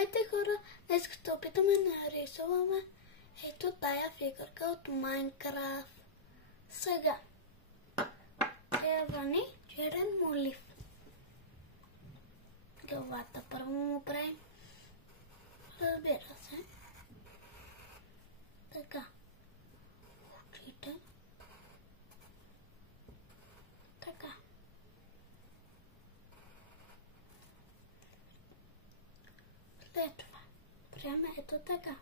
Здравейте, хора! Днес ще опитаме да нарисуваме ето тая фигурка от Майнкрафт. Сега трябва ни черен молив. Главата първо му правим. Разбира се. Така. Очите. Така. След това правим ето така.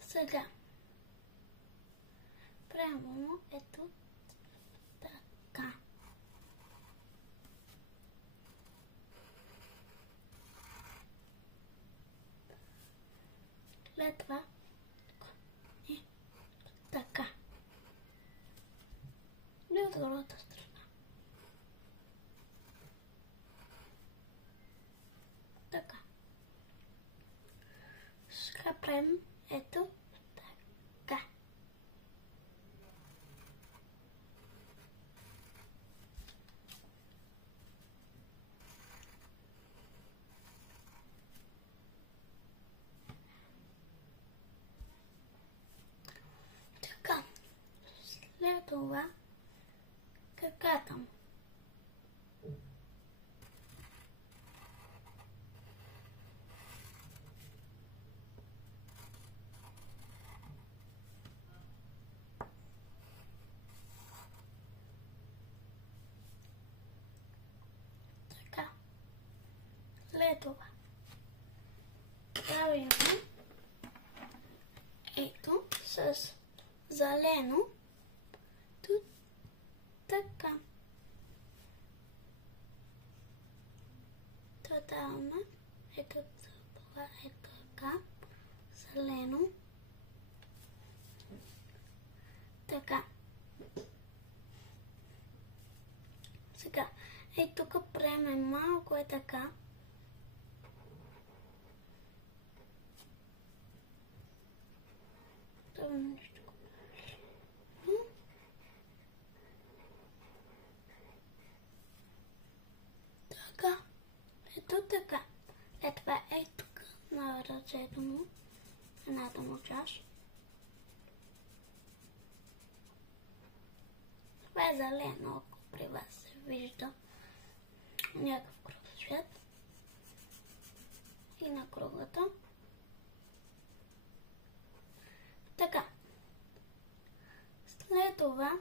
Сега правим му ето така. След това и така. И от другата страна. Така. Сега правим ето така. Така. След това краката му. След това правим ето с зелено тут така. Това даваме ето това е така зелено така. Сега ето тук правим малко е така. Така. Ето така. След това е тук на ръцето му. Едната му част. Това е зелено, ако при вас се вижда някакъв кръгосвят. И на кругата. Така. След това